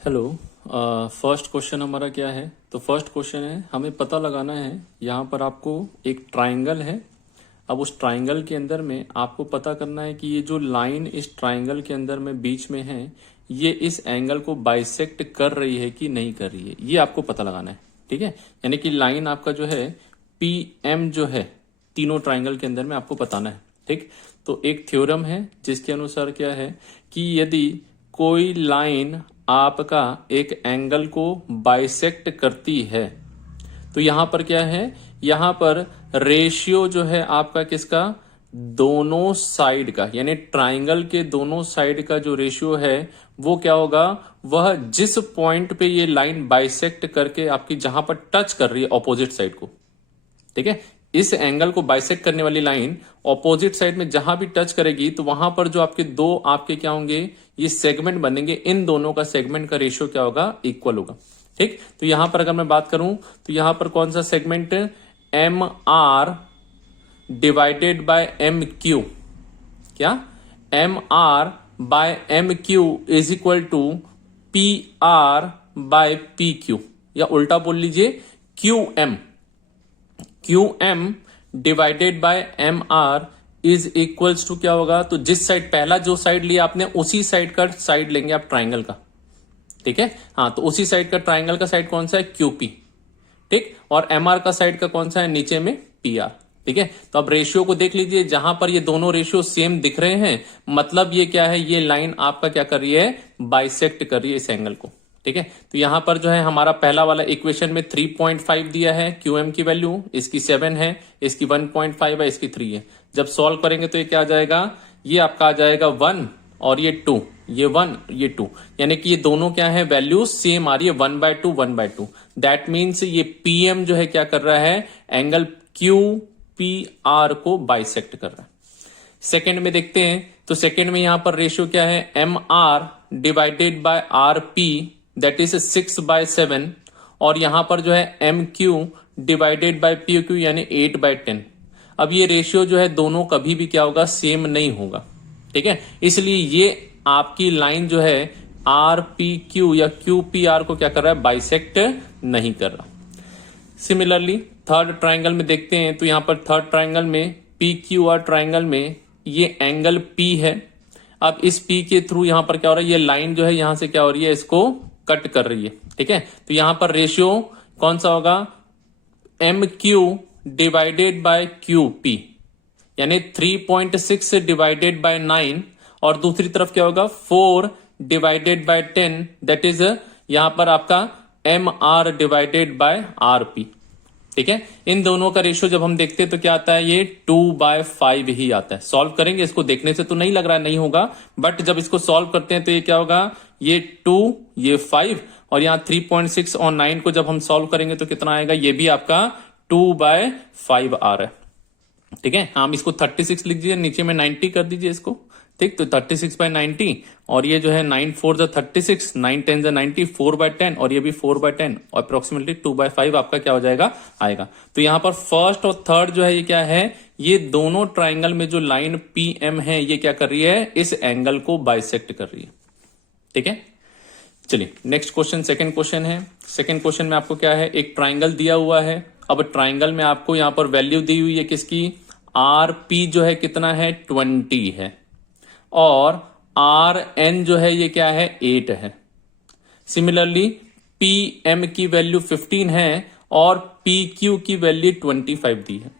Hello. First question हमारा क्या है? तो फर्स्ट क्वेश्चन है, हमें पता लगाना है। यहाँ पर आपको एक ट्राइंगल है। अब उस ट्राइंगल के अंदर में आपको पता करना है कि ये जो लाइन इस ट्राइंगल के अंदर में बीच में है, ये इस एंगल को बाइसेक्ट कर रही है कि नहीं कर रही है, ये आपको पता लगाना है। ठीक है, यानी कि लाइन आपका जो है पी एम जो है तीनों ट्राइंगल के अंदर में आपको बताना है। ठीक, तो एक थ्योरम है जिसके अनुसार क्या है कि यदि कोई लाइन आपका एक एंगल को बाइसेक्ट करती है तो यहां पर क्या है, यहां पर रेशियो जो है आपका किसका, दोनों साइड का, यानी ट्राइंगल के दोनों साइड का जो रेशियो है वो क्या होगा, वह जिस पॉइंट पे ये लाइन बाइसेक्ट करके आपकी जहां पर टच कर रही है ऑपोजिट साइड को, ठीक है, इस एंगल को बाइसेक्ट करने वाली लाइन ऑपोजिट साइड में जहां भी टच करेगी तो वहां पर जो आपके दो आपके क्या होंगे, ये सेगमेंट बनेंगे, इन दोनों का सेगमेंट का रेशियो क्या होगा, इक्वल होगा। ठीक, तो यहां पर अगर मैं बात करूं तो यहां पर कौन सा segment, M R divided by M Q, क्या, M R by M Q is equal to P R by P Q, या उल्टा बोल लीजिए Q M, Q M divided by M R is equals to क्या होगा, तो जिस side पहला जो साइड लिया आपने उसी साइड का साइड लेंगे आप ट्राइंगल का। ठीक है, हाँ, तो उसी साइड का ट्राइंगल का साइड कौन सा है, क्यूपी। ठीक, और एमआर का साइड का कौन सा है, नीचे में पी आर। ठीक है, तो अब रेशियो को देख लीजिए, जहां पर ये दोनों रेशियो सेम दिख रहे हैं मतलब ये क्या है, ये लाइन आपका क्या कर रही है, बाइसेक्ट कर रही है इस एंगल को। ठीक है, तो यहां पर जो है हमारा पहला वाला इक्वेशन में 3.5 दिया है क्यूएम की वैल्यू, इसकी 7 है, इसकी 1.5 है, इसकी 3 है। जब सॉल्व करेंगे तो ये क्या आ जाएगा, ये आपका आ जाएगा 1 और ये 2, ये 1 ये 2, यानी कि ये दोनों क्या है, वैल्यू सेम आ रही है, 1/2 1/2। दैट मीन्स ये पीएम जो है क्या कर रहा है, एंगल क्यू पी आर को बाइसेक्ट कर रहा है। सेकेंड में देखते हैं, तो सेकेंड में यहां पर रेशियो क्या है, M R divided by R P, that is 6/7, और यहां पर जो है M Q divided by P Q यानी 8/10। अब ये रेशियो जो है दोनों कभी भी क्या होगा, सेम नहीं होगा। ठीक है, इसलिए ये आपकी लाइन जो है आर पी क्यू या क्यू पी आर को क्या कर रहा है, बाइसेक्ट नहीं कर रहा। सिमिलरली थर्ड ट्राइंगल में देखते हैं, तो यहां पर थर्ड ट्राइंगल में पी क्यू आर ट्राइंगल में ये एंगल पी है। अब इस पी के थ्रू यहां पर क्या हो रहा है, ये लाइन जो है यहां से क्या हो रही है, इसको कट कर रही है। ठीक है, तो यहां पर रेशियो कौन सा होगा, M Q divided by Q P, यानी 3.6 डिवाइडेड बाय 9, और दूसरी तरफ क्या होगा 4 डिवाइडेड बाय 10, दैट इज यहां पर आपका M R divided by R P. ठीक है, इन दोनों का रेशियो जब हम देखते हैं तो क्या आता है, ये 2/5 ही आता है। सॉल्व करेंगे, इसको देखने से तो नहीं लग रहा है नहीं होगा, बट जब इसको सॉल्व करते हैं तो ये क्या होगा, ये 2 ये 5, और यहां 3.6 और 9 को जब हम सॉल्व करेंगे तो कितना आएगा, ये भी आपका 2/5 आ रहा है। ठीक है, हम इसको 36 लिख दीजिए, नीचे में 90 कर दीजिए इसको। ठीक, तो 36/90, और ये जो है 9 4 36, 9 10 90, 4/10, और ये भी 4/10, और अप्रोक्सीमेटली 2/5 आपका क्या हो जाएगा, आएगा। तो यहां पर फर्स्ट और थर्ड जो है ये क्या है, ये दोनों ट्राइंगल में जो लाइन पी एम है ये क्या कर रही है, इस एंगल को बाइसेक्ट कर रही है। ठीक है, चलिए नेक्स्ट क्वेश्चन, सेकंड क्वेश्चन है। सेकंड क्वेश्चन में आपको क्या है, एक ट्राइंगल दिया हुआ है। अब ट्राइंगल में आपको यहां पर वैल्यू दी हुई है किसकी, आर पी जो है कितना है, 20 है, और आर एन जो है ये क्या है, 8 है। सिमिलरली पी एम की वैल्यू 15 है और पी क्यू की वैल्यू 25 दी है।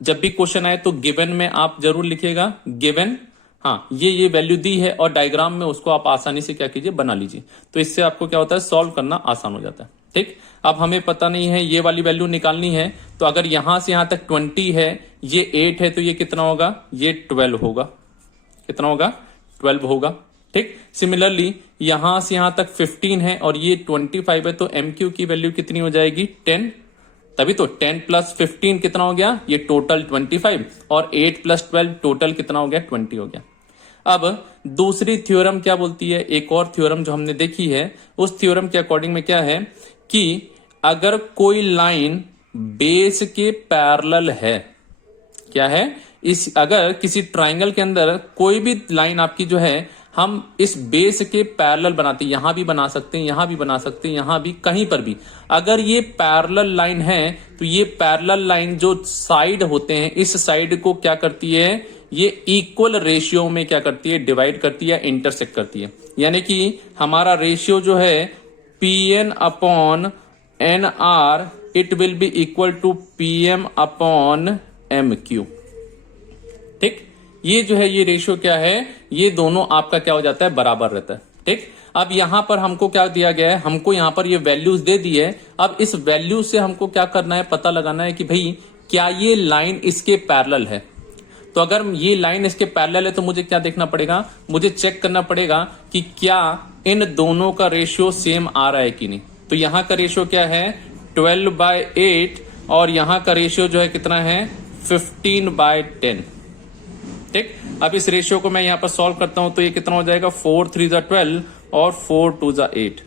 जब भी क्वेश्चन आए तो गिवन में आप जरूर लिखिएगा, गिवन, हाँ ये वैल्यू दी है, और डायग्राम में उसको आप आसानी से क्या कीजिए, बना लीजिए, तो इससे आपको क्या होता है, सॉल्व करना आसान हो जाता है। ठीक, अब हमें पता नहीं है ये वाली वैल्यू निकालनी है, तो अगर यहां से यहां तक 20 है, ये 8 है, तो ये कितना होगा, ये 12 होगा। कितना होगा, 12 होगा। ठीक, सिमिलरली यहां से यहां तक 15 है और ये 25 है, तो एम क्यू की वैल्यू कितनी हो जाएगी, 10। तभी तो 10 + 15 कितना हो गया, ये टोटल 25, और 8 + 12 टोटल कितना हो गया, 20 हो गया। अब दूसरी थ्योरम क्या बोलती है, एक और थ्योरम जो हमने देखी है, उस थ्योरम के अकॉर्डिंग में क्या है कि अगर कोई लाइन बेस के पैरेलल है, क्या है, इस अगर किसी ट्राइंगल के अंदर कोई भी लाइन आपकी जो है हम इस बेस के पैरेलल बनाते हैं, यहां भी बना सकते हैं, यहां भी बना सकते हैं, यहां भी, कहीं पर भी। अगर ये पैरेलल लाइन है तो ये पैरेलल लाइन जो साइड होते हैं, इस साइड को क्या करती है, ये इक्वल रेशियो में क्या करती है, डिवाइड करती है, इंटरसेक्ट करती है। यानी कि हमारा रेशियो जो है Pn upon N R, it will be equal to Pm upon MQ। ठीक, ये जो है ये रेशियो क्या है, ये दोनों आपका क्या हो जाता है, बराबर रहता है। ठीक, अब यहां पर हमको क्या दिया गया है, हमको यहां पर ये वैल्यूज दे दी है। अब इस वैल्यू से हमको क्या करना है, पता लगाना है कि भाई क्या ये लाइन इसके पैरेलल है। तो अगर ये लाइन इसके पैरेलल है तो मुझे क्या देखना पड़ेगा, मुझे चेक करना पड़ेगा कि क्या इन दोनों का रेशियो सेम आ रहा है कि नहीं। तो यहां का रेशियो क्या है, 12/8, और यहां का रेशियो जो है कितना है, 15/10। ठीक, अब इस रेशियो को मैं यहां पर सॉल्व करता हूं तो ये कितना हो जाएगा, 4 3 जा 12 और 4 2 जा 8,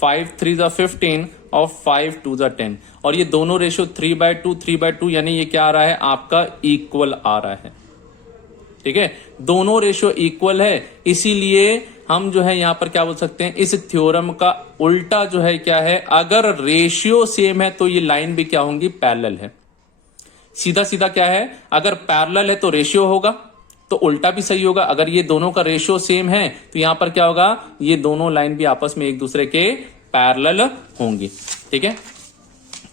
5 3 जा 15 और 5 2 जा 10। और ये दोनों रेशियो 3/2 3/2, यानी ये क्या आ रहा है, आपका इक्वल आ रहा है। ठीक है, दोनों रेशियो इक्वल है, इसीलिए हम जो है यहां पर क्या बोल सकते हैं, इस थ्योरम का उल्टा जो है क्या है, अगर रेशियो सेम है तो ये लाइन भी क्या होंगी, पैरेलल है। सीधा सीधा क्या है, अगर पैरेलल है तो रेशियो होगा, तो उल्टा भी सही होगा। अगर ये दोनों का रेशियो सेम है तो यहां पर क्या होगा, ये दोनों लाइन भी आपस में एक दूसरे के पैरेलल होंगी। ठीक है,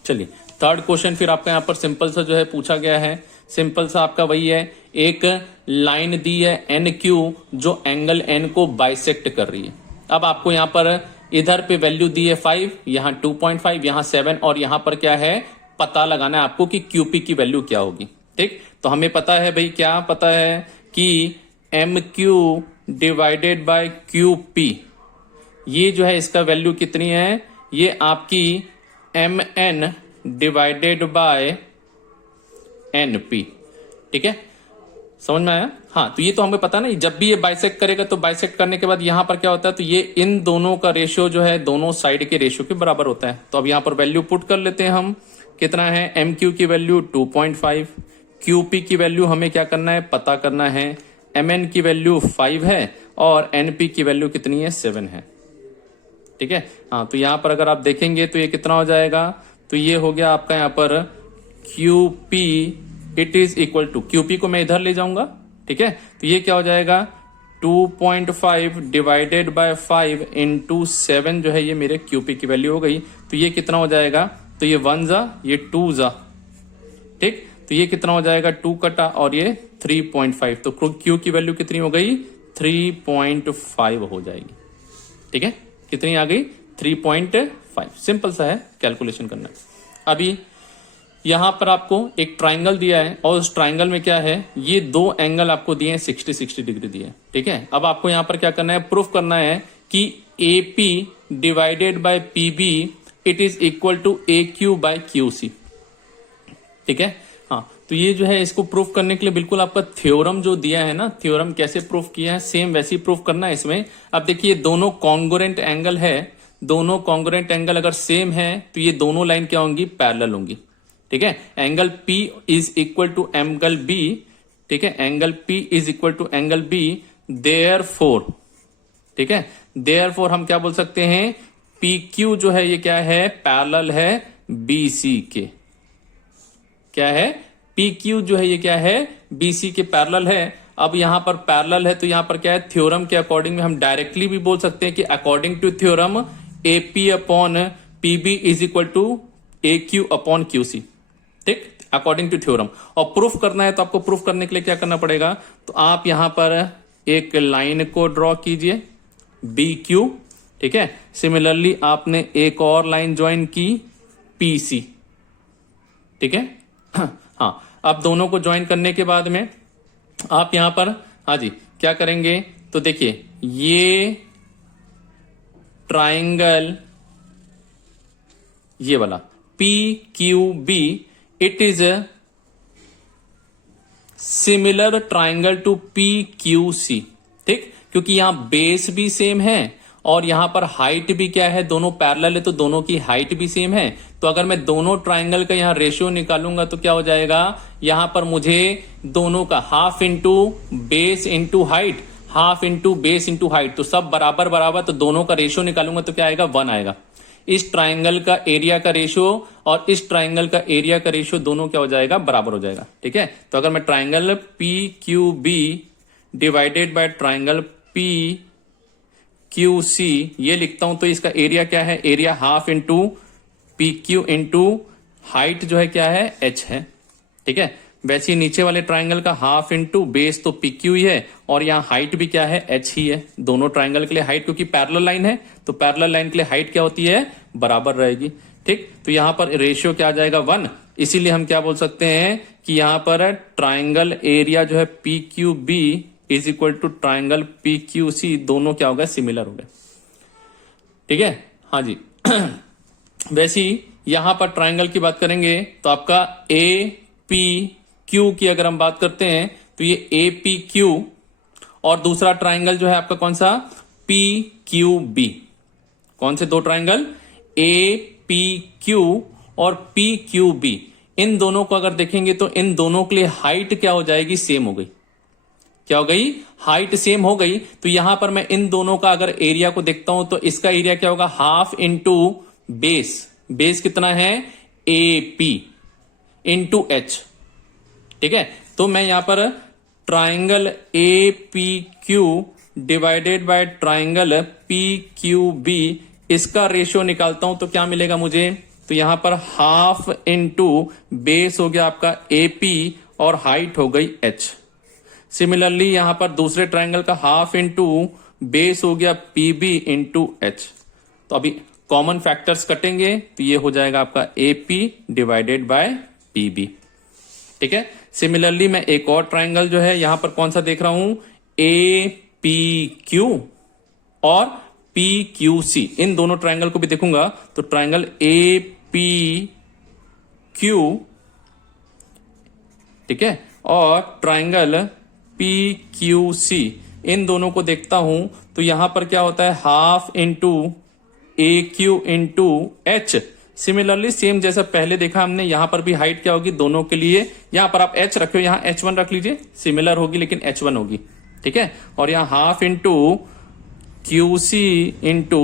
चलिए थर्ड क्वेश्चन फिर आपका यहां पर सिंपल सा जो है पूछा गया है। सिंपल सा आपका वही है, एक लाइन दी है NQ जो एंगल N को बाइसेक्ट कर रही है। अब आपको यहां पर इधर पे वैल्यू दी है 5, यहां 2.5, यहां 7, और यहां पर क्या है, पता लगाना है आपको कि QP की वैल्यू क्या होगी। ठीक, तो हमें पता है भाई, क्या पता है कि MQ डिवाइडेड बाय QP, ये जो है इसका वैल्यू कितनी है, ये आपकी MN डिवाइडेड बाय NP। ठीक है, समझ में आया। हाँ, तो ये तो हमें पता नहीं, जब भी ये बाइसेक्ट करेगा तो बाइसेक्ट करने के बाद यहां पर क्या होता है, तो ये इन दोनों का रेशियो जो है दोनों साइड के रेशियो के बराबर होता है। तो अब यहां पर वैल्यू पुट कर लेते हैं हम, कितना है, MQ की वैल्यू 2.5, QP की वैल्यू हमें क्या करना है, पता करना है, MN की वैल्यू 5 है और NP की वैल्यू कितनी है, 7 है। ठीक है, हाँ, तो यहां पर अगर आप देखेंगे तो ये कितना हो जाएगा, तो ये हो गया आपका यहां पर QP, it is equal to, QP को मैं इधर ले जाऊंगा। ठीक है, तो ये क्या हो जाएगा, 2.5 डिवाइडेड बाय 5 इंटू 7 जो है ये मेरे QP की वैल्यू हो गई। तो ये कितना हो जाएगा, तो ये 1 जा, ये 2 जा। ठीक, तो ये कितना हो जाएगा, 2 कटा और ये 3.5, तो Q की वैल्यू कितनी हो गई, 3.5 हो जाएगी। ठीक है, कितनी आ गई, 3.5। सिंपल सा है, कैलकुलेशन करना है। अभी यहां पर आपको एक ट्राइंगल दिया है और उस ट्राइंगल में क्या है, ये दो एंगल आपको दिए हैं, 60-60 डिग्री दिए। ठीक है, अब आपको यहां पर क्या करना है, प्रूफ करना है कि AP divided by PB it is equal to AQ by QC। ठीक है, हाँ, तो ये जो है इसको प्रूफ करने के लिए बिल्कुल आपका थ्योरम जो दिया है ना, थ्योरम कैसे प्रूफ किया है, सेम वैसे ही प्रूफ करना है इसमें। अब देखिए दोनों कॉन्ग्रुएंट एंगल है, दोनों कॉन्ग्रुएंट एंगल अगर सेम है तो ये दोनों लाइन क्या होंगी, पैरेलल होंगी। ठीक है, angle P is equal to angle B। ठीक है, angle P is equal to angle B, therefore, ठीक है, देयरफॉर हम क्या बोल सकते हैं, PQ जो है ये क्या है, पैरेलल है BC के। क्या है, PQ जो है ये क्या है, BC के पैरेलल है। अब यहां पर पैरेलल है तो यहां पर क्या है, थ्योरम के अकॉर्डिंग में हम डायरेक्टली भी बोल सकते हैं कि according to theorem AP upon PB is equal to AQ upon QC। ठीक, अकॉर्डिंग टू थ्योरम। और प्रूफ करना है तो आपको प्रूफ करने के लिए क्या करना पड़ेगा, तो आप यहां पर एक लाइन को ड्रॉ कीजिए BQ। ठीक है, सिमिलरली आपने एक और लाइन ज्वाइन की PC। ठीक है, हाँ, अब दोनों को ज्वाइन करने के बाद में आप यहां पर, हाँ जी, क्या करेंगे, तो देखिए ये ट्राइंगल, ये वाला PQB it is similar triangle to PQC। ठीक, क्योंकि यहां बेस भी सेम है और यहां पर हाइट भी क्या है, दोनों पैरेलल है तो दोनों की हाइट भी सेम है। तो अगर मैं दोनों ट्राइंगल का यहां रेशियो निकालूंगा तो क्या हो जाएगा, यहां पर मुझे दोनों का half into base into height, half into base into height, तो सब बराबर बराबर, तो दोनों का रेशियो निकालूंगा तो क्या आएगा, 1 आएगा। इस ट्राइंगल का एरिया का रेशियो और इस ट्राइंगल का एरिया का रेशियो दोनों क्या हो जाएगा, बराबर हो जाएगा। ठीक है, तो अगर मैं triangle P Q B divided by triangle P Q C ये लिखता हूं, तो इसका एरिया क्या है, area half into P Q into height जो है क्या है, एच है। ठीक है, वैसे ही नीचे वाले ट्राइंगल का हाफ इंटू बेस तो पी क्यू ही है, और यहाँ हाइट भी क्या है, एच ही है। दोनों ट्राइंगल के लिए हाइट, क्योंकि पैरेलल लाइन है तो पैरेलल लाइन के लिए हाइट क्या होती है, बराबर रहेगी। ठीक, तो यहां पर रेशियो क्या आ जाएगा, 1। इसीलिए हम क्या बोल सकते हैं कि यहां पर ट्राइंगल एरिया जो है P Q B is equal to triangle P Q C, दोनों क्या हो गए, सिमिलर हो गए। ठीक है, हाँ जी। वैसे ही यहां पर ट्राइंगल की बात करेंगे तो आपका ए पी क्यू की अगर हम बात करते हैं तो ये ए पी क्यू, और दूसरा ट्राइंगल जो है आपका कौन सा, पी क्यू बी। कौन से दो ट्राइंगल, ए पी क्यू और पी क्यू बी। इन दोनों को अगर देखेंगे तो इन दोनों के लिए हाइट क्या हो जाएगी, सेम हो गई। क्या हो गई, हाइट सेम हो गई। तो यहां पर मैं इन दोनों का अगर एरिया को देखता हूं तो इसका एरिया क्या होगा, हाफ इंटू बेस, बेस कितना है, ए पी इंटू एच। ठीक है, तो मैं यहां पर triangle A P Q divided by triangle P Q B, इसका रेशियो निकालता हूं तो क्या मिलेगा मुझे, तो यहां पर हाफ इंटू बेस हो गया आपका ए पी और हाइट हो गई एच। सिमिलरली यहां पर दूसरे ट्राइंगल का हाफ इंटू बेस हो गया पी बी इंटू एच। तो अभी कॉमन फैक्टर्स कटेंगे तो ये हो जाएगा आपका A P divided by P B. ठीक है, सिमिलरली मैं एक और ट्राइंगल जो है यहां पर कौन सा देख रहा हूं, ए पी क्यू और पी क्यू सी, इन दोनों ट्राइंगल को भी देखूंगा तो ट्राइंगल ए पी क्यू, ठीक है, और ट्राइंगल पी क्यू सी, इन दोनों को देखता हूं तो यहां पर क्या होता है, half into A Q into H. Similarly same जैसा पहले देखा हमने, यहां पर भी हाइट क्या होगी दोनों के लिए, यहां पर आप एच रखे हो, यहां H1 रख लीजिए, सिमिलर होगी लेकिन H1 होगी। ठीक है, और यहां half into Q C into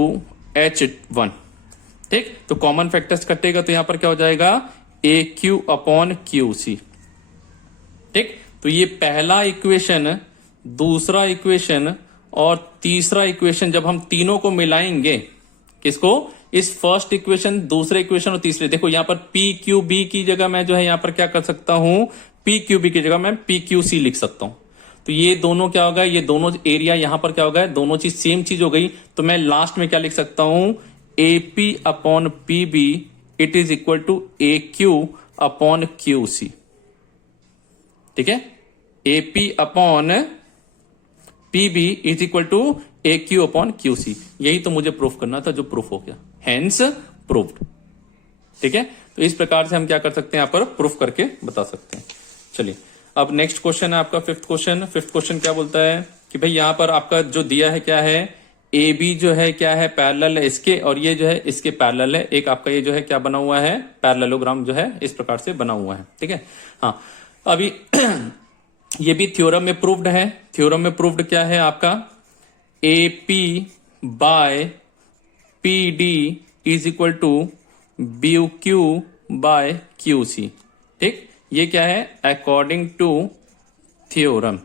H1। ठीक, तो कॉमन फैक्टर्स कटेगा तो यहां पर क्या हो जाएगा, ए क्यू अपॉन क्यू सी। ठीक, तो ये पहला इक्वेशन, दूसरा इक्वेशन और तीसरा इक्वेशन जब हम तीनों को मिलाएंगे, किसको, इस फर्स्ट इक्वेशन, दूसरे इक्वेशन और तीसरे, देखो यहां पर पी क्यू बी की जगह मैं जो है यहां पर क्या कर सकता हूं, पी क्यू बी की जगह मैं पी क्यू सी लिख सकता हूं। तो ये दोनों क्या होगा, ये दोनों एरिया यहां पर क्या होगा, दोनों चीज सेम चीज हो गई। तो मैं लास्ट में क्या लिख सकता हूं, A P upon P B it is equal to A Q upon Q C. ठीक है, A P upon P B is equal to A Q upon Q C. यही तो मुझे प्रूफ करना था, जो प्रूफ हो गया, हैंस प्रूव्ड। ठीक है, तो इस प्रकार से हम क्या कर सकते हैं, यहां पर प्रूफ करके बता सकते हैं। चलिए, अब नेक्स्ट क्वेश्चन है आपका फिफ्थ क्वेश्चन। फिफ्थ क्वेश्चन क्या बोलता है कि भाई यहां पर आपका जो दिया है क्या है, ए बी जो है क्या है, पैरेलल है इसके, और ये जो है इसके पैरेलल है। एक आपका ये जो है क्या बना हुआ है, पैरेललोग्राम जो है इस प्रकार से बना हुआ है। ठीक है, हाँ, अभी ये भी थ्योरम में प्रूव्ड है। थ्योरम में प्रूव्ड क्या है आपका, A P by P D is equal to B Q by Q C. ठीक, ये क्या है, अकॉर्डिंग टू थ्योरम।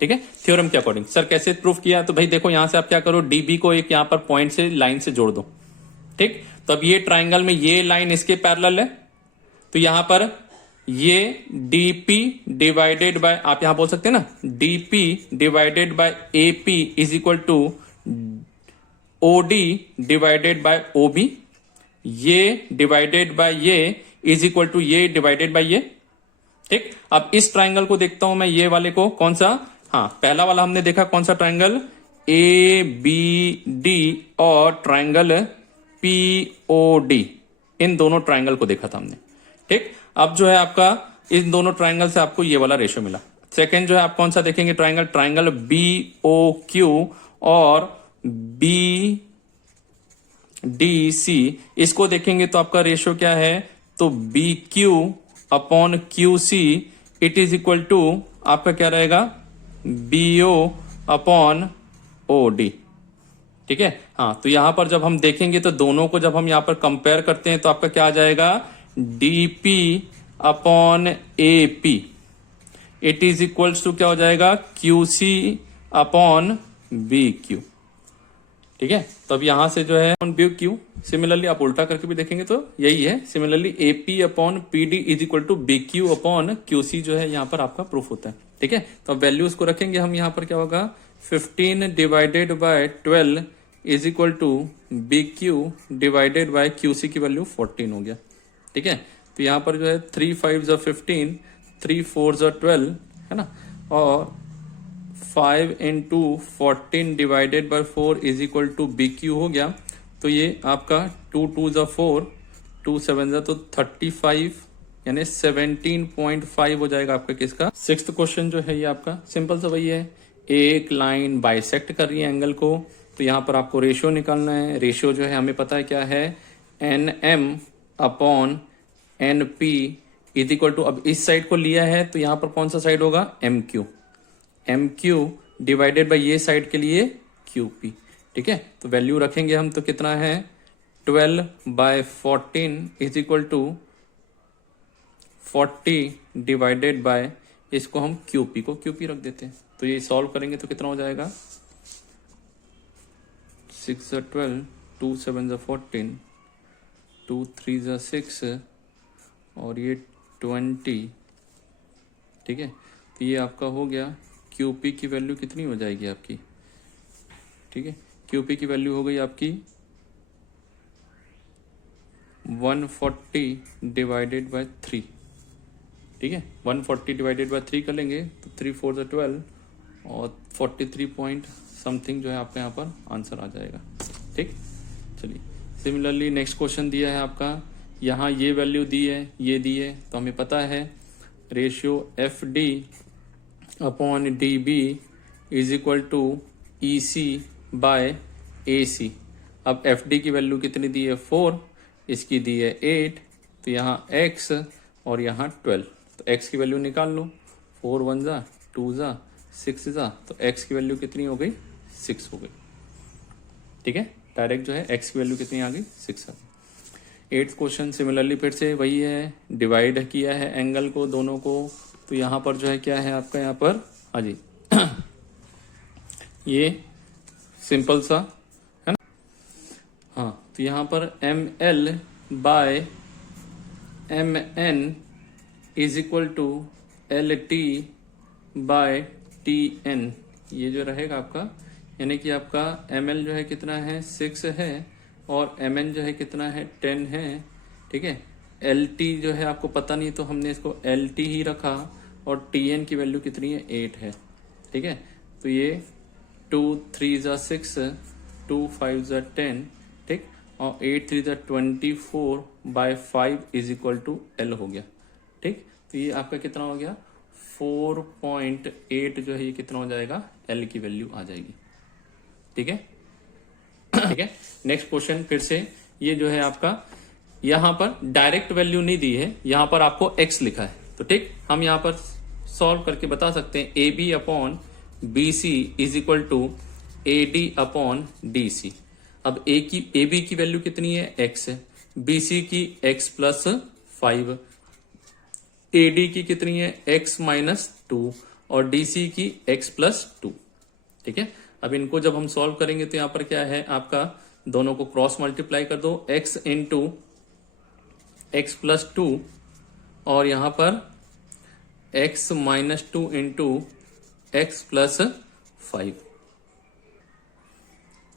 ठीक है, थ्योरम के अकॉर्डिंग। सर कैसे प्रूफ किया, तो भाई देखो यहां से आप क्या करो, डीबी को एक यहां पर पॉइंट से, लाइन से जोड़ दो। ठीक, तो अब ये ट्राइंगल में ये लाइन इसके पैरेलल है, तो यहां पर ये डीपी डिवाइडेड बाय, आप यहां बोल सकते हैं ना, DP divided by AP is equal to OD divided by OB, ये डिवाइडेड बाय ये इज इक्वल टू ये डिवाइडेड बाय ये। ठीक, अब इस ट्राइंगल को देखता हूं मैं, ये वाले को, कौन सा, हाँ पहला वाला हमने देखा कौन सा ट्राइंगल, ए बी डी, और ट्राइंगल पी ओ डी, इन दोनों ट्राइंगल को देखा था हमने। ठीक, अब जो है आपका इन दोनों ट्राइंगल से आपको ये वाला रेशियो मिला। सेकंड जो है आप कौन सा देखेंगे, triangle, triangle B O Q और बी डी सी, इसको देखेंगे तो आपका रेशियो क्या है, तो B Q upon Q C it is equal to आपका क्या रहेगा, B O upon O D. ठीक है, हाँ, तो यहां पर जब हम देखेंगे तो दोनों को जब हम यहां पर कंपेयर करते हैं तो आपका क्या आ जाएगा, DP upon A P, it is equals to क्या हो जाएगा, क्यूसी अपॉन बी क्यू। ठीक है, तो अब यहां से जो है बी क्यू, सिमिलरली आप उल्टा करके भी देखेंगे तो यही है, similarly AP upon PD is equal to B Q upon QC जो है यहां पर आपका प्रूफ होता है। ठीक है, तो अब वैल्यूज को रखेंगे हम, यहां पर क्या होगा, 15 divided by 12 is equal to B Q divided by QC की वैल्यू 14 हो गया। ठीक है, तो यहां पर जो है 3 5 15, 3 4 12 है ना, और 5 into 14 divided by 4 is equal to B Q हो गया। तो ये आपका 2 2 4, 2 7 तो 35 यानी 17.5 हो जाएगा आपका किसका। सिक्स्थ क्वेश्चन जो है ये आपका सिंपल सा वही है, एक लाइन बाइसेक्ट कर रही है एंगल को, तो यहां पर आपको रेशियो निकालना है। रेशियो जो है हमें पता है क्या है, N M upon N P is equal to, अब इस साइड को लिया है तो यहां पर कौन सा साइड होगा, M Q, M Q divided by ये साइड के लिए क्यू पी। ठीक है, तो वैल्यू रखेंगे हम तो कितना है, 12/14 is equal to 40 divided by, इसको हम क्यूपी को क्यूपी रख देते हैं। तो ये सॉल्व करेंगे तो कितना हो जाएगा, 6 12, 2 7 14, 2 3 6 और ये 20। ठीक है, तो ये आपका हो गया, क्यूपी की वैल्यू कितनी हो जाएगी आपकी, ठीक है, क्यूपी की वैल्यू हो गई आपकी 140 डिवाइडेड बाय 3। ठीक है, 140 डिवाइडेड बाय 3 कर लेंगे तो 3 4 12 और 43 पॉइंट समथिंग जो है आपका यहाँ पर आंसर आ जाएगा। ठीक, चलिए सिमिलरली नेक्स्ट क्वेश्चन दिया है आपका, यहाँ ये वैल्यू दी है, ये दी है, तो हमें पता है ratio F D upon D B is equal to E C by A C. अब एफ डी की वैल्यू कितनी दी है, 4, इसकी दी है 8, तो यहाँ x और यहाँ 12, तो x की वैल्यू निकाल लो, 4 1 जा 2 जा 6 जा, तो x की वैल्यू कितनी हो गई, 6 हो गई। ठीक है, डायरेक्ट जो है x की वैल्यू कितनी आ गई, 6 आ गई। 8th क्वेश्चन सिमिलरली फिर से वही है, डिवाइड किया है एंगल को दोनों को, तो यहाँ पर जो है क्या है आपका, यहाँ पर हाँ जी ये सिंपल सा है ना, हाँ, तो यहाँ पर M L by M N is equal to L T by T N, ये जो रहेगा आपका, यानी कि आपका एम एल जो है कितना है, 6 है, और एम एन जो है कितना है, 10 है। ठीक है, एल टी जो है आपको पता नहीं, तो हमने इसको एल टी ही रखा, और टी एन की वैल्यू कितनी है, 8 है। ठीक है, तो ये 2 3 6, 2 5 10, ठीक, और 8 3 24/5 इज इक्वल टू एल हो गया। ठीक, तो ये आपका कितना हो गया, 4.8 जो है ये कितना हो जाएगा, एल की वैल्यू आ जाएगी। ठीक है, ठीक है, नेक्स्ट क्वेश्चन फिर से ये जो है आपका, यहां पर डायरेक्ट वैल्यू नहीं दी है, यहां पर आपको एक्स लिखा है, तो ठीक, हम यहां पर सॉल्व करके बता सकते हैं, A B upon B C is equal to A D upon D C. अब ए बी की वैल्यू कितनी है, एक्स है, बी सी की एक्स प्लस 5, ए डी की कितनी है, एक्स माइनस 2, और डी सी की एक्स प्लस 2। ठीक है, अब इनको जब हम सॉल्व करेंगे तो यहां पर क्या है आपका, दोनों को क्रॉस मल्टीप्लाई कर दो, एक्स इंटू एक्स प्लस 2, और यहां पर x minus 2 into x plus 5।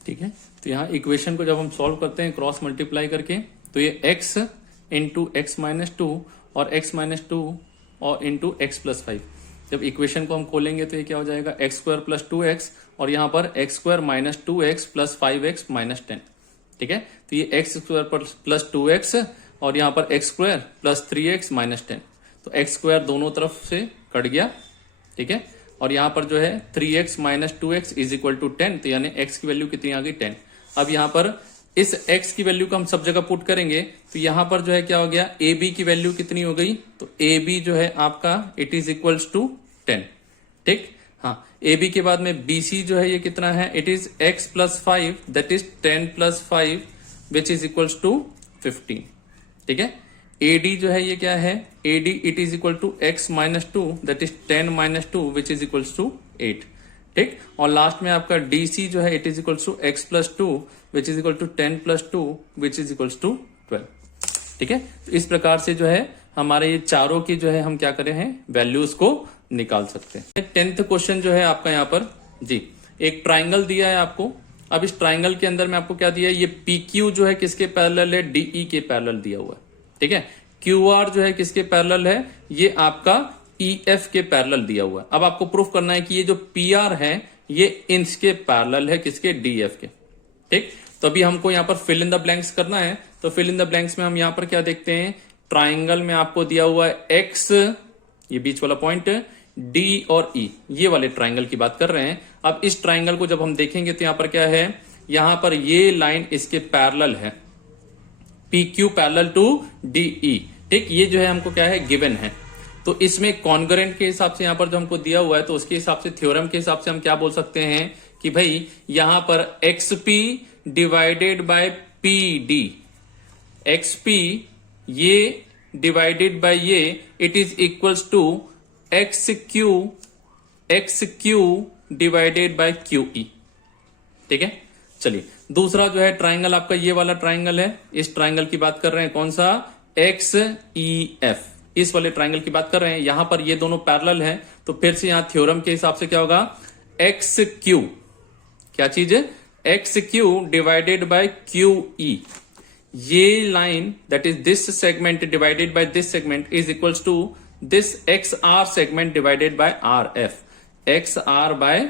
ठीक है, तो यहाँ इक्वेशन को जब हम सॉल्व करते हैं क्रॉस मल्टीप्लाई करके, तो ये x इंटू एक्स माइनस 2 और x माइनस 2 और इंटू एक्स प्लस 5, जब इक्वेशन को हम खोलेंगे तो ये क्या हो जाएगा, एक्स स्क्वायर प्लस 2x, और यहाँ पर x square minus 2x plus 5x minus 10। ठीक है, तो ये एक्स स्क्वायर प्लस 2x और यहाँ पर x square plus 3x minus 10, तो एक्स स्क्वायर दोनों तरफ से कट गया। ठीक है, और यहाँ पर जो है 3x minus 2x is equal to 10, तो यानी x की वैल्यू कितनी आ गई, 10। अब यहाँ पर इस x की वैल्यू को हम सब जगह पुट करेंगे, तो यहाँ पर जो है क्या हो गया, ए बी की वैल्यू कितनी हो गई, तो ए बी जो है आपका इट इज इक्वल्स टू 10। ठीक, हाँ, ए बी के बाद में बी सी जो है ये कितना है, it is x plus 5 that is 10 plus 5 which is equals to 15। ठीक है, AD जो है ये क्या है, AD it is equal to x minus 2 that is 10 minus 2 which is equals to 8। ठीक, और लास्ट में आपका DC जो है it is equals to x plus 2 which is equal to 10 plus 2 which is equals to 12। ठीक है, तो इस प्रकार से जो है हमारे ये चारों की जो है हम क्या करें हैं, वैल्यूज को निकाल सकते हैं। 10th क्वेश्चन जो है आपका यहाँ पर जी, एक ट्राइंगल दिया है आपको। अब इस ट्राइंगल के अंदर में आपको क्या दिया है, ये PQ जो है किसके पैरेलल है, DE के पैरेलल दिया हुआ है। ठीक है, QR जो है किसके पैरेलल है, ये आपका EF के पैरेलल दिया हुआ है। अब आपको प्रूफ करना है कि ये जो PR है ये इसके पैरेलल है, किसके, DF के। ठीक, तो अभी हमको यहाँ पर फिल इन द ब्लैंक्स करना है। तो फिल इन द ब्लैंक्स में हम यहाँ पर क्या देखते हैं, ट्राइंगल में आपको दिया हुआ है X, ये बीच वाला पॉइंट, D और E, ये वाले ट्राइंगल की बात कर रहे हैं। अब इस ट्राइंगल को जब हम देखेंगे तो यहाँ पर क्या है, यहाँ पर ये लाइन इसके पैरेलल है, PQ पैरेलल टू DE। ठीक, ये जो है हमको क्या है, गिवन है। तो इसमें कॉन्ग्रुएंट के हिसाब से यहाँ पर जो हमको दिया हुआ है, तो उसके हिसाब से थ्योरम के हिसाब से हम क्या बोल सकते हैं कि भाई यहाँ पर XP divided by PD, XP ये डिवाइडेड बाय ये, it is equals to XQ divided by QE। ठीक है, चलिए दूसरा जो है ट्राइंगल आपका ये वाला ट्राइंगल है, इस ट्राइंगल की बात कर रहे हैं, कौन सा, XEF, इस वाले ट्राइंगल की बात कर रहे हैं। यहां पर ये दोनों पैरेलल हैं, तो फिर से यहां थ्योरम के हिसाब से क्या होगा, XQ, क्या चीज है, XQ डिवाइडेड बाय QE, ये line that is this segment divided by this segment is equals to this XR segment divided by RF, XR by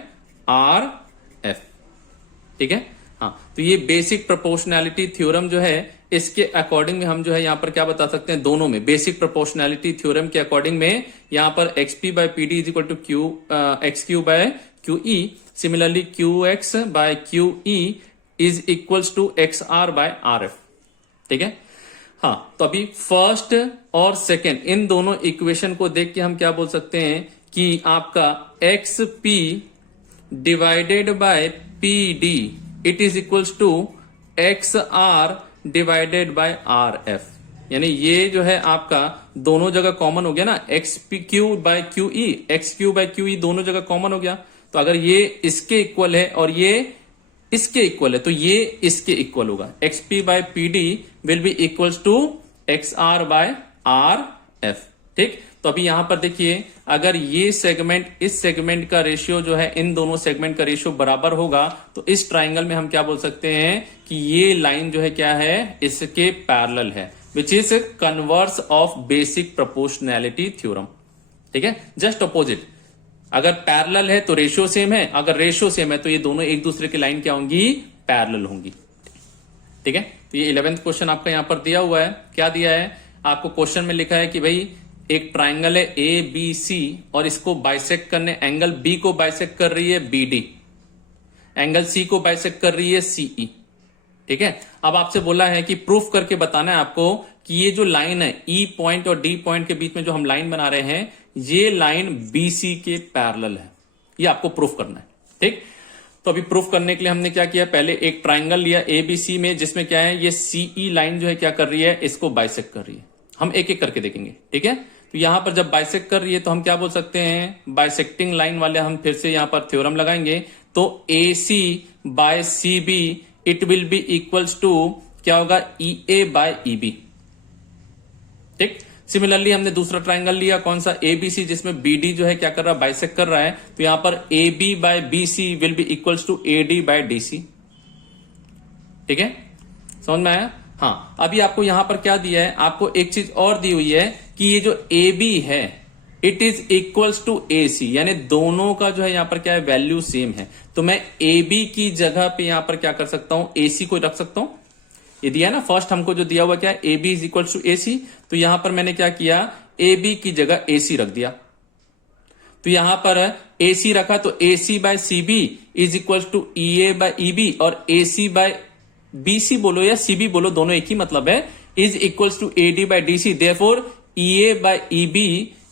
RF। ठीक है, हाँ, तो ये बेसिक प्रोपोर्शनैलिटी थ्योरम जो है इसके अकॉर्डिंग में हम जो है यहाँ पर क्या बता सकते हैं, दोनों में बेसिक प्रोपोर्शनैलिटी थ्योरम के अकॉर्डिंग में यहाँ पर XP by PD is equal to XQ by QE, similarly QX by QE is equals to XR by RF। ठीक है, हाँ, तो अभी फर्स्ट और सेकेंड इन दोनों इक्वेशन को देख के हम क्या बोल सकते हैं कि आपका XP divided by PD it is equals to XR divided by RF, यानी ये जो है आपका दोनों जगह कॉमन हो गया ना, XQ by QE, XQ by QE दोनों जगह कॉमन हो गया। तो अगर ये इसके इक्वल है और ये इसके इक्वल है तो ये इसके इक्वल होगा, XP by PD will be equals to XR by RF। ठीक, तो अभी यहां पर देखिए, अगर ये सेगमेंट इस सेगमेंट का रेशियो जो है, इन दोनों सेगमेंट का रेशियो बराबर होगा, तो इस ट्राइंगल में हम क्या बोल सकते हैं कि ये लाइन जो है क्या है, इसके पैरेलल है, which is converse of basic proportionality theorem. ठीक है, जस्ट अपोजिट, अगर पैरेलल है तो रेशियो सेम है, अगर रेशियो सेम है तो ये दोनों एक दूसरे की लाइन क्या होंगी, पैरेलल होंगी। ठीक है, तो ये 11th क्वेश्चन आपका यहां पर दिया हुआ है। क्या दिया है आपको, क्वेश्चन में लिखा है कि भाई एक ट्राइंगल है ABC और इसको बाइसेक्ट करने, एंगल B को बाइसेक्ट कर रही है BD, एंगल C को बाइसेक्ट कर रही है CE। ठीक है, अब आपसे बोला है कि प्रूफ करके बताना है आपको कि ये जो लाइन है E पॉइंट और D पॉइंट के बीच में जो हम लाइन बना रहे हैं, ये लाइन BC के पैरेलल है, ये आपको प्रूफ करना है। ठीक, तो अभी प्रूफ करने के लिए हमने क्या किया, पहले एक ट्राइंगल लिया ABC में, जिसमें क्या है, ये CE लाइन जो है क्या कर रही है, इसको बाइसेक्ट कर रही है। हम एक एक करके देखेंगे। ठीक है, तो यहां पर जब बाइसेक्ट कर रही है तो हम क्या बोल सकते हैं, बाइसेक्टिंग लाइन वाले हम फिर से यहां पर थ्योरम लगाएंगे। तो AC by CB it will be equals to क्या होगा, EA बाय EB। ठीक, सिमिलरली हमने दूसरा ट्राइंगल लिया, कौन सा, ABC, जिसमें BD जो है क्या कर रहा है, बाइसेक्ट कर रहा है, तो यहां पर AB by BC will be equals to AD by DC। ठीक है, समझ में आया। हाँ, अभी आपको यहां पर क्या दिया है, आपको एक चीज और दी हुई है कि ये जो AB है it is equals to AC, यानी दोनों का जो है यहां पर क्या है, वैल्यू सेम है। तो मैं AB की जगह पे यहां पर क्या कर सकता हूं, AC को रख सकता हूं। ये दिया ना, फर्स्ट हमको जो दिया हुआ क्या है, AB is equals to AC, तो यहां पर मैंने क्या किया, AB की जगह AC रख दिया। तो यहां पर AC रखा तो AC by CB is equals to EA by EB, और AC बाय BC बोलो या CB बोलो, दोनों एक ही मतलब है, is equals to AD by DC। Therefore EA by EB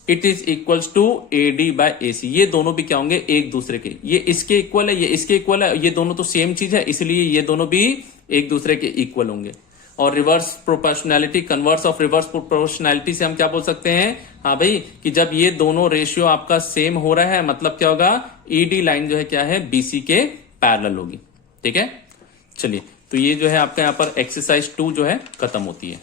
it is equals to AD by AC। ये दोनों भी क्या होंगे, एक दूसरे के, ये इसके इक्वल है, ये इसके इक्वल है, ये दोनों तो सेम चीज है, इसलिए ये दोनों भी एक दूसरे के इक्वल होंगे। और reverse proportionality, converse of reverse proportionality से हम क्या बोल सकते हैं, हाँ भाई, कि जब ये दोनों रेशियो आपका सेम हो रहा है, मतलब क्या होगा, ED लाइन जो है क्या है, BC के पैरेलल होगी। ठीक है, चलिए, तो ये जो है आपका यहाँ पर एक्सरसाइज 2 जो है खत्म होती है।